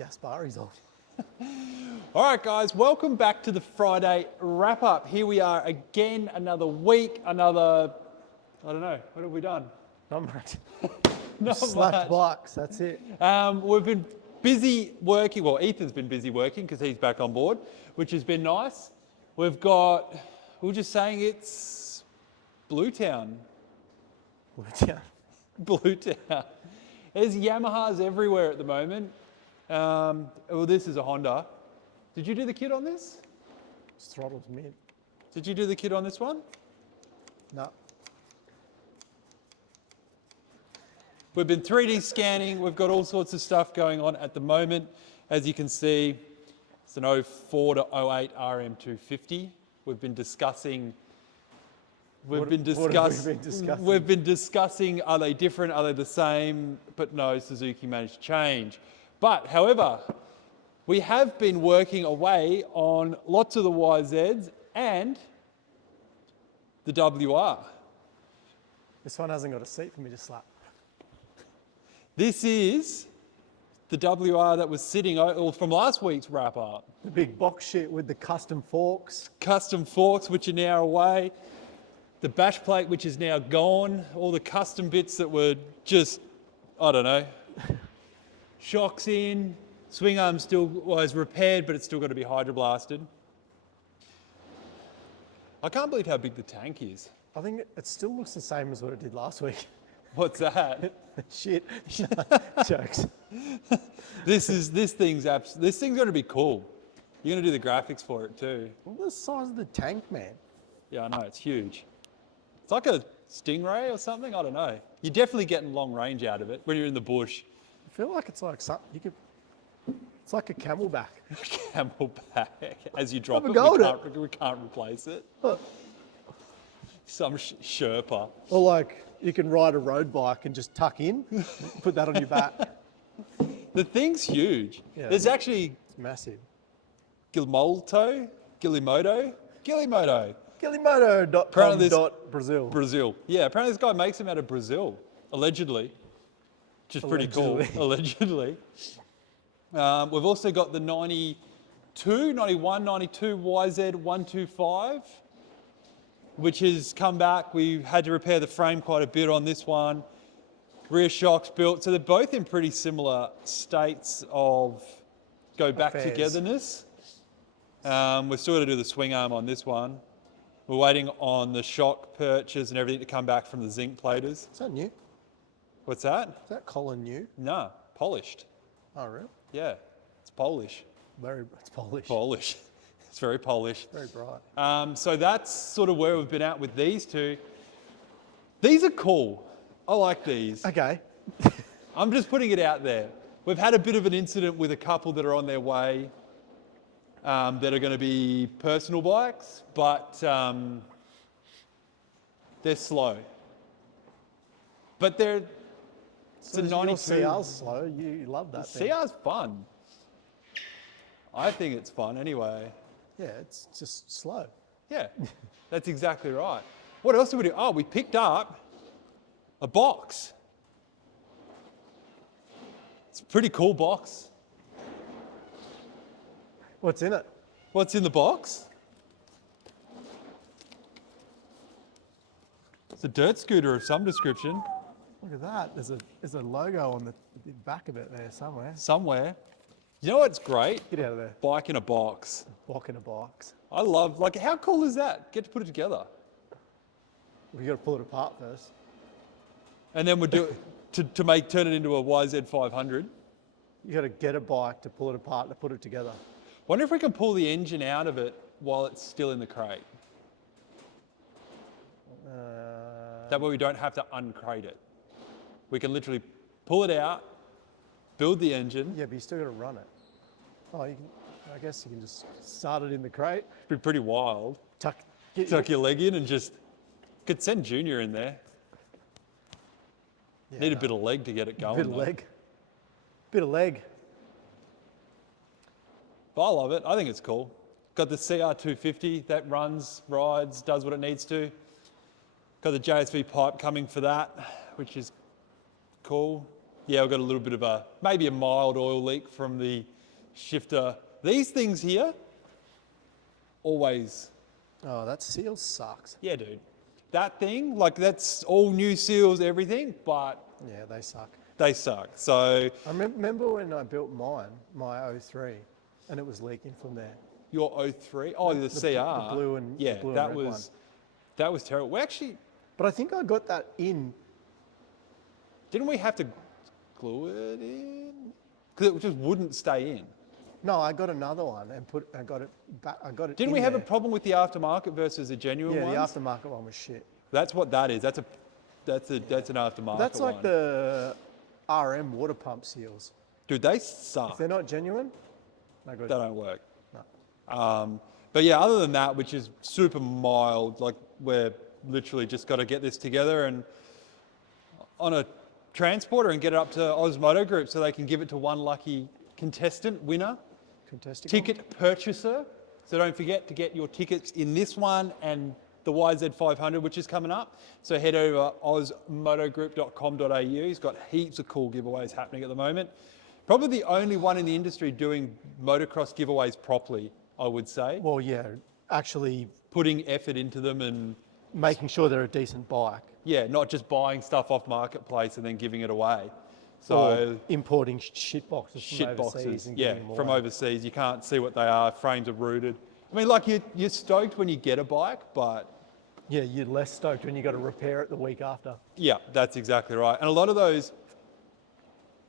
Gaspari's on. All right, guys, welcome back to the Friday wrap-up. Here we are again, another week, I don't know, what have we done? Not much. Not Slacked much. bikes, that's it. We've been busy working, well, Ethan's been busy working because he's back on board, which has been nice. We were just saying it's Bluetown. Bluetown. Bluetown. There's Yamahas everywhere at the moment. Well, this is a Honda. Did you do the kit on this? Throttle's mid. Did you do the kit on this one? No. We've been 3D scanning. We've got all sorts of stuff going on at the moment. As you can see, it's an 04 to 08 RM250. We've been discussing. We've been discussing, are they different? Are they the same? But no, Suzuki managed to change. But however, we have been working away on lots of the YZs and the WR. This one hasn't got a seat for me to slap. This is the WR that was sitting from last week's wrap up. The big box shit with the custom forks. Custom forks, which are now away. The bash plate, which is now gone. All the custom bits that were just, I don't know. Shocks in, swing arm still was repaired, but it's still got to be hydroblasted. I can't believe how big the tank is. I think it still looks the same as what it did last week. What's that? Shit. Jokes. This thing's going to be cool. You're going to do the graphics for it too. Look at the size of the tank, man. Yeah, I know, it's huge. It's like a Stingray or something, I don't know. You're definitely getting long range out of it when you're in the bush. I feel like it's like something it's like a camelback. Camelback. As you drop it, we can't replace it. Look. Some Sherpa. Or like you can ride a road bike and just tuck in, put that on your back. The thing's huge. Yeah. There's actually It's massive. Gilimoto. Brazil. Brazil. Yeah, apparently this guy makes them out of Brazil, allegedly. Which is pretty cool, allegedly. We've also got the 92 YZ125, which has come back. We had to repair the frame quite a bit on this one. Rear shocks built. So they're both in pretty similar states of back togetherness. We've still got to do the swing arm on this one. We're waiting on the shock perches and everything to come back from the zinc platers. Is that new? What's that? Is that collar new? No, polished. Oh, really? Yeah, it's Polish. It's Polish. Polish. It's very Polish. Very bright. So that's sort of where we've been at with these two. These are cool. I like these. Okay. I'm just putting it out there. We've had a bit of an incident with a couple that are on their way that are going to be personal bikes, but they're slow. But it's a 92. CR's slow. You love that thing. CR's fun. I think it's fun anyway. Yeah, it's just slow. Yeah, that's exactly right. What else did we do? Oh, we picked up a box. It's a pretty cool box. What's in it? What's in the box? It's a dirt scooter of some description. Look at that. There's a logo on the back of it there somewhere. Somewhere. You know what's great? Get out of there. Bike in a box. Bike in a box. I love, how cool is that? Get to put it together. We got to pull it apart first. And then we'll do it turn it into a YZ500. You got to get a bike to pull it apart to put it together. Wonder if we can pull the engine out of it while it's still in the crate. That way we don't have to uncrate it. We can literally pull it out, build the engine. Yeah, but you still got to run it. Oh, I guess you can just start it in the crate. It'd be pretty wild. Tuck your leg in and could send Junior in there. Yeah, Need a bit of leg to get it going. Bit of leg. But I love it. I think it's cool. Got the CR250 that runs, rides, does what it needs to. Got the JSV pipe coming for that, which is cool. Yeah, we've got a little bit of maybe a mild oil leak from the shifter. These things here, always. Oh, that seal sucks. Yeah, dude. That thing, like that's all new seals, everything, but Yeah, they suck. they suck. So I remember when I built mine, my O3, and it was leaking from there. your O3, oh, the CR. The blue and yeah, the blue that and red was one. that was terrible. We actually But I think I got that in. didn't we have to glue it in because it just wouldn't stay in. No, I got another one and I got it back. I got it. Didn't in we have a there. problem with the aftermarket versus the genuine Yeah, ones? the aftermarket one was shit. That's what that is. That's an aftermarket That's like one. the RM water pump seals. Dude, they If suck. they're not genuine, they're good. They don't work. No. But yeah, other than that, which is super mild, like we're literally just got to get this together and on a transporter and get it up to Oz Moto Group so they can give it to one lucky contestant, winner, Contesticle? ticket purchaser. So don't forget to get your tickets in this one and the YZ500, which is coming up. So head over ozmotogroup.com.au. He's got heaps of cool giveaways happening at the moment. Probably the only one in the industry doing motocross giveaways properly, I would say. Well, yeah, actually Putting effort into them and making sure they're a decent bike. yeah, not just buying stuff off marketplace and then giving it away. So Or importing shit boxes from shit overseas boxes, and yeah, giving them from away. overseas. You can't see what they are. Frames are rooted. I mean, like you're stoked when you get a bike, but Yeah, you're less stoked when you got to repair it the week after. yeah, that's exactly right. And a lot of those,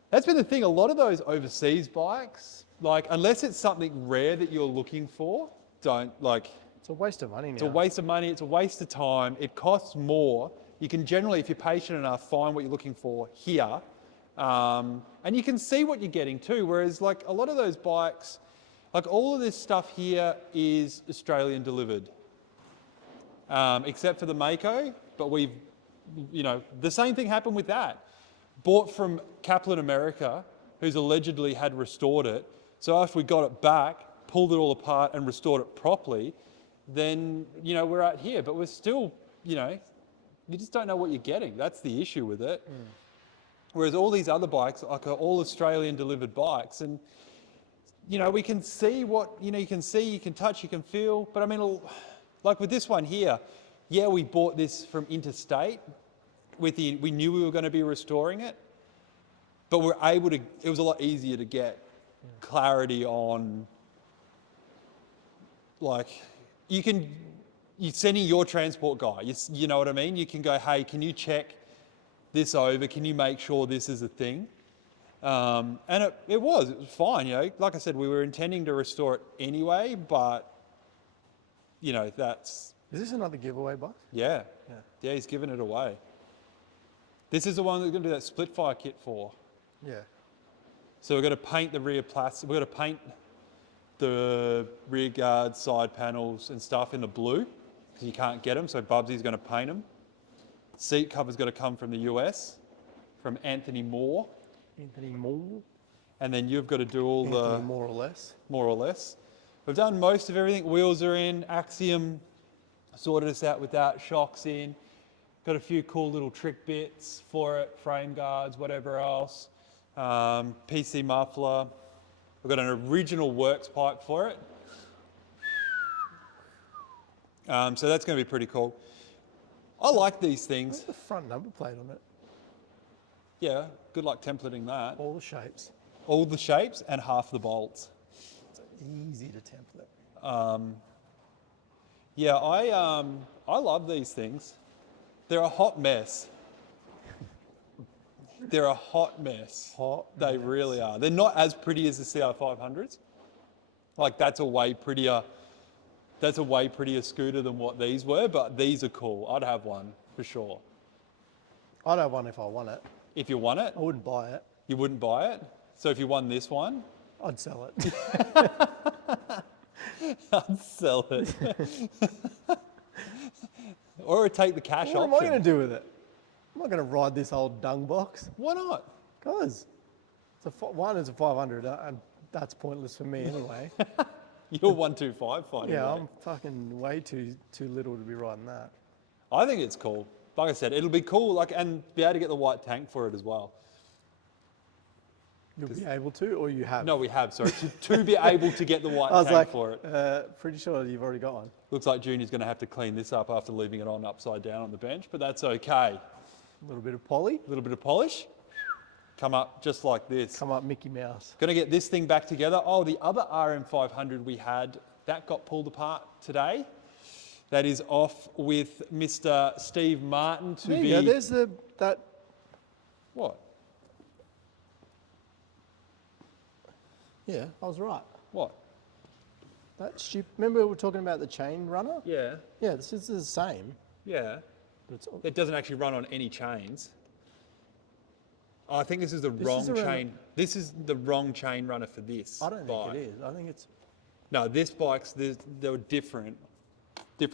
that's been the thing. A lot of those overseas bikes, like unless it's something rare that you're looking for, don't like. It's a waste of money now. It's a waste of money. It's a waste of time. It costs more. You can generally, if you're patient enough, find what you're looking for here. And you can see what you're getting too. Whereas like a lot of those bikes, like all of this stuff here is Australian delivered. Except for the Mako, but we've, the same thing happened with that. Bought from Kaplan America, who's allegedly had restored it. So after we got it back, pulled it all apart and restored it properly, then, we're out here, but we're still, you just don't know what you're getting. That's the issue with it. Mm. Whereas all these other bikes, like are all Australian delivered bikes, and, we can see what, you can see, you can touch, you can feel, but I mean, like with this one here, yeah, we bought this from interstate. We knew we were going to be restoring it, but we're able to. It was a lot easier to get clarity on. Like, you're sending your transport guy. You know what I mean? You can go, hey, can you check this over? Can you make sure this is a thing? And it was fine. Like I said, we were intending to restore it anyway, but. That's... Is this another giveaway box? Yeah. Yeah, he's giving it away. This is the one that we're going to do that split fire kit for. Yeah. So we're going to paint the rear plastic. We're going to paint the rear guard, side panels and stuff in the blue because you can't get them. So Bubsy's going to paint them. Seat cover's got to come from the US, from Anthony Moore. Anthony Moore. And then you've got to do all Anthony more or less. More or less. We've done most of everything. Wheels are in. Axiom sorted us out with that. Shocks in. Got a few cool little trick bits for it. Frame guards, whatever else. PC muffler. We've got an original works pipe for it. So that's going to be pretty cool. I like these things. Where's the front number plate on it? Yeah, good luck templating that. All the shapes. All the shapes and half the bolts. Easy to template. Yeah, I love these things. They're a hot mess. They're a hot mess. They really are. They're not as pretty as the CR500s. Like that's a way prettier scooter than what these were, but these are cool. I'd have one for sure. I'd have one if I want it. If you want it? I wouldn't buy it. You wouldn't buy it? So if you won this one? I'd sell it. I'd sell it. Or take the cash option. What am I going to do with it? I'm not going to ride this old dung box. Why not? Because one is a 500 and that's pointless for me anyway. You're 125 fighting. Yeah, I'm fucking way too little to be riding that. I think it's cool. Like I said, it'll be cool, and be able to get the white tank for it as well. You'll be able to, or you have? No, we have, sorry, to be able to get the white I was tank like, for it. pretty sure you've already got one. Looks like Junior's going to have to clean this up after leaving it on upside down on the bench, but that's okay. A little bit of poly. A little bit of polish. Come up just like this. Come up Mickey Mouse. Going to get this thing back together. Oh, the other RM500 we had, that got pulled apart today. That is off with Mr. Steve Martin to There be... you go. There's that. What? Yeah, I was right. What? That stupid. Remember we were talking about the chain runner? Yeah. Yeah, this is the same. Yeah. But it's, It doesn't actually run on any chains. Oh, I think this is the wrong is around chain. This is the wrong chain runner for this I don't bike. think it is. I think it's. No, this bike's, they were different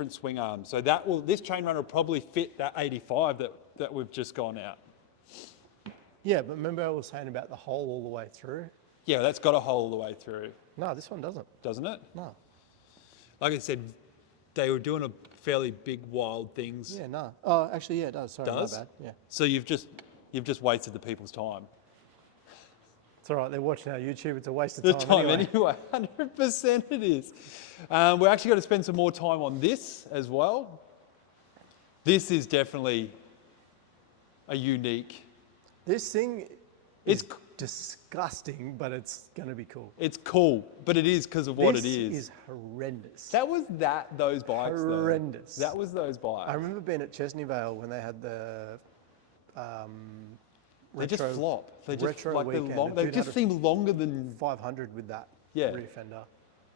swing arms. So this chain runner will probably fit that 85 that we've just gone out. Yeah, but remember I was saying about the hole all the way through? Yeah, that's got a hole all the way through, No, this one doesn't. doesn't it? No. Like I said, they were doing a fairly big, wild things. Yeah, no. Oh, actually, yeah, it does. Sorry, Does? my bad. Yeah. So you've just wasted the people's time. It's all right. They're watching our YouTube. It's a waste of The time, time anyway, 100% it is. We're actually going to spend some more time on this as well. This is definitely a unique. This thing It's is disgusting, but it's going to be cool. it's cool, but it is because of what it This is. is horrendous. That was those bikes. though. Horrendous. That was those bikes. I remember being at Chesney Vale when they had the They just flop. They just retro like they're weekend. long. The They dude just had seem longer than. 500 with that Yeah. rear fender.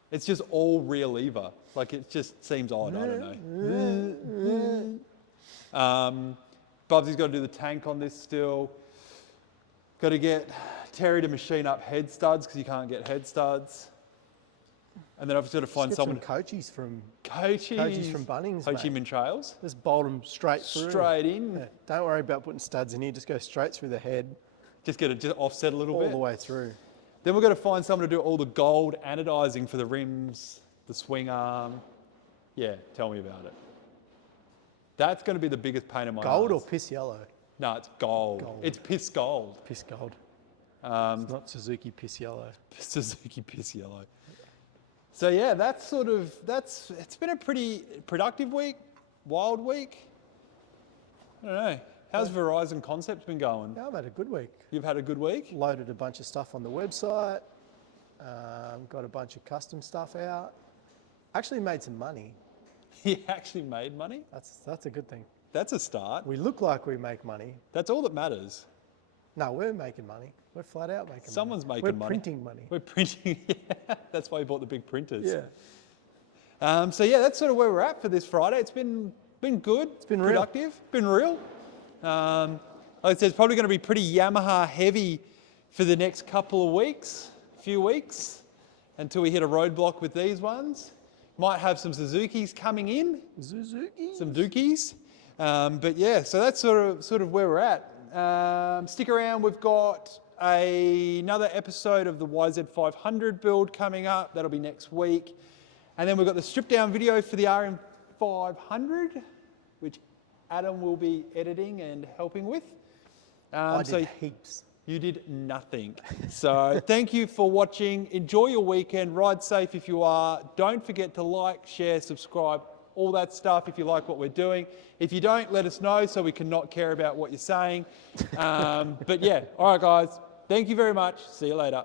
It's just all rear lever. Like it just seems odd. I don't know. Bubsy's got to do the tank on this still. Got to get Terry to machine up head studs because you can't get head studs. And then I've just got to find Get someone. some coaches from Coaches from Bunnings, Ho Chi mate. Minh Trails. Just bolt them straight through. Straight in. Yeah. Don't worry about putting studs in here. Just go straight through the head, Just get it just offset a little all bit. the way through. Then we're going to find someone to do all the gold anodizing for the rims, the swing arm. Yeah, tell me about it. That's going to be the biggest pain in my Gold or ass. piss yellow? No, it's gold. Gold. It's piss gold. Piss gold. It's not Suzuki piss yellow. Suzuki piss yellow. So yeah, it's been a pretty productive week, wild week. I don't know. How's Verizon Concepts been going? Yeah, I've had a good week. You've had a good week? Loaded a bunch of stuff on the website. Got a bunch of custom stuff out. Actually made some money. You actually made money? That's a good thing. That's a start. We look like we make money. That's all that matters. No, we're making money. We're flat out making Someone's money. making We're money. printing money. We're printing. Yeah, that's why we bought the big printers. Yeah. So yeah, that's sort of where we're at for this Friday. It's been good. It's been real. productive. Been real. Like I said, it's probably going to be pretty Yamaha heavy for the next couple of weeks, few weeks, until we hit a roadblock with these ones. Might have some Suzukis coming in. Suzuki. Some Dookies. But yeah, so that's sort of where we're at. Stick around, we've got another episode of the YZ500 build coming up. That'll be next week. And then we've got the strip down video for the RM500, which Adam will be editing and helping with. I did heaps. You did nothing. So thank you for watching. Enjoy your weekend. Ride safe if you are. Don't forget to like, share, subscribe, all that stuff if you like what we're doing. If you don't, let us know so we can not care about what you're saying. But yeah, all right, guys. Thank you very much. See you later.